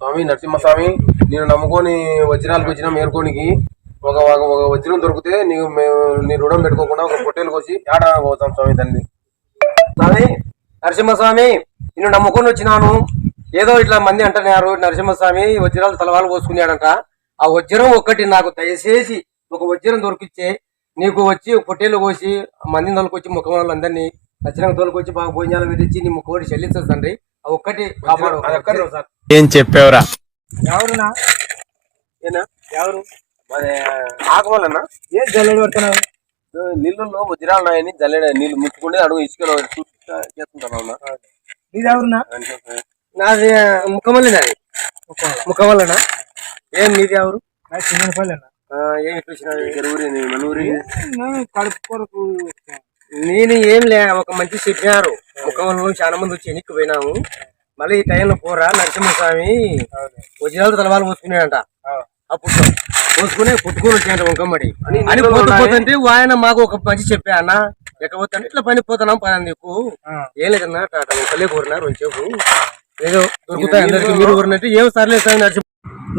స్వామి నరసింహస్వామి నేను నమ్ముకొని వజ్రాలకు వచ్చిన మేల్కోనికి ఒక ఒక వజ్రం దొరికితే నీకు మేము నీ రుణం పెట్టుకోకుండా ఒక పొట్టేలు కోసి ఏడా పోతాం స్వామి తండ్రి స్వామి నరసింహస్వామి నిన్ను నమ్ముకొని వచ్చినాను. ఏదో ఇట్లా మంది అంటున్నారు నరసింహస్వామి వజ్రాలు తలవాలు పోసుకున్నాడంట. ఆ వజ్రం ఒక్కటి నాకు దయచేసి ఒక వజ్రం దొరికిచ్చే నీకు వచ్చి పొట్టేలు కోసి మందిని తోలుకొచ్చి ముఖం వాళ్ళందరినీ నచ్చిన తోలుకొచ్చి బాగా భోజనాలు పెట్టించి నీ ముఖం తండ్రి. ఆ ఒక్కటి కాపాడు. అది ఒక్కటి సార్. ఏం చెప్పావురా? ఎవరునా ఏనా? ఎవరు? మరి ఆకవాలన్నా ఏం జల్లెడు పడుతున్నావు నీళ్ళల్లో వజ్రాలు ఉన్నాయని జల్లెడ నీళ్ళు ముట్టుకుంటే అడుగు ఇసుకలో చేస్తుంటాను నీది ముఖమల్లి నాది. ముఖమల్లనా ఏం నీది ఎవరు కడుపు కొరకు నేను ఏం లే ఒక మంచి చెప్పినారు ముఖంలో చాలా మంది వచ్చి ఎన్నిక్కి పోయినాము. మళ్ళీ ఈ టైంలో పోరా నరసింహస్వామి? వజ్రాలు తలవాలు పోసుకున్నాడంట అప్పుడు పోసుకుని పుట్టుకొని వచ్చాయంట వంకమ్మడి అని పోతూ పోతుంటే ఆయన మాకు ఒక మంచి చెప్పా అన్న. ఎక్కబోతుంటే ఇట్లా పని పోతున్నాం పని నీకు ఏం లేదన్నా టాటా ఒకలే కోరినా రెండుసేపు ఏదో దొరుకుతాయి అందరికి మీరు కోరినట్టు ఏం సర్లేదు సార్ నరసింహ?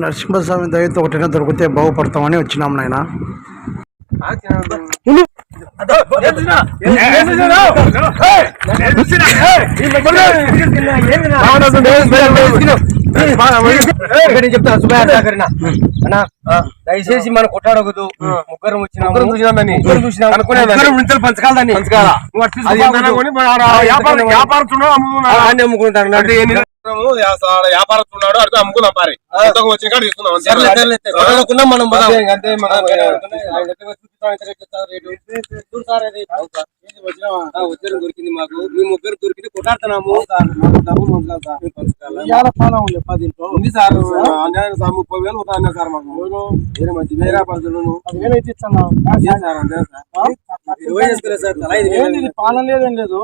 నరసింహస్వామి దయతో ఒకటైనా దొరికితే బాగుపడతామని వచ్చినాం నాయన. నేను చెప్తా. అన్నా దయచేసి మనం కొట్టాడొద్దు ముగ్గురం వచ్చిన చూసినాం పంచకాలని పంచకాల. వ్యాపారం అమ్ముకుంటాను అంటే ఎన్ని వ్యాపారస్తున్నాడు అడిగి అమ్ముకున్నాం పారి. ఎంతకు వచ్చిన కాడ తీసుకున్నాం మనం అంతే మనం వజ్రం దొరికింది మాకు. మేము ముగ్గురు దొరికింది కొట్టాడుతున్నాము ఇవాళ పాలం ఉంది సార్. అన్యాయం సార్ ముప్పై వేలు సార్ మాకు. వేరే మంచి వేరే పరిస్థితులు పదివేలు అయితే ఇస్తున్నావు సార్ అంతే సార్? పాలన లేదేం లేదు?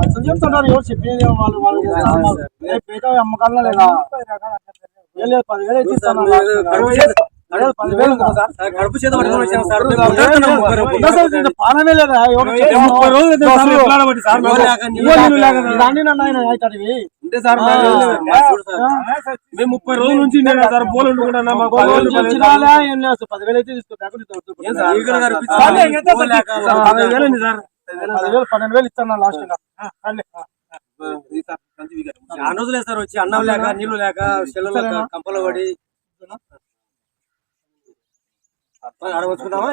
అసలు చెప్తున్నారు ఎవరు చెప్పేది వాళ్ళు వాళ్ళు బయట అమ్మకాలలో లేదా ఏం లేదు మేము? ముప్పై రోజులు నుంచి సార్ బోలు మాకు పదివేలు అయితే తీసుకో లేకుంటే ఇస్తాను. ఏం సార్? పదివేలు పన్నెండు వేలు ఇస్తాను లాస్ట్. చాలా రోజులే సార్ వచ్చి అన్నం లేక నీళ్ళు లేక సెల్లు లేక కంపలు పడి. ఆడ వచ్చుకుందామా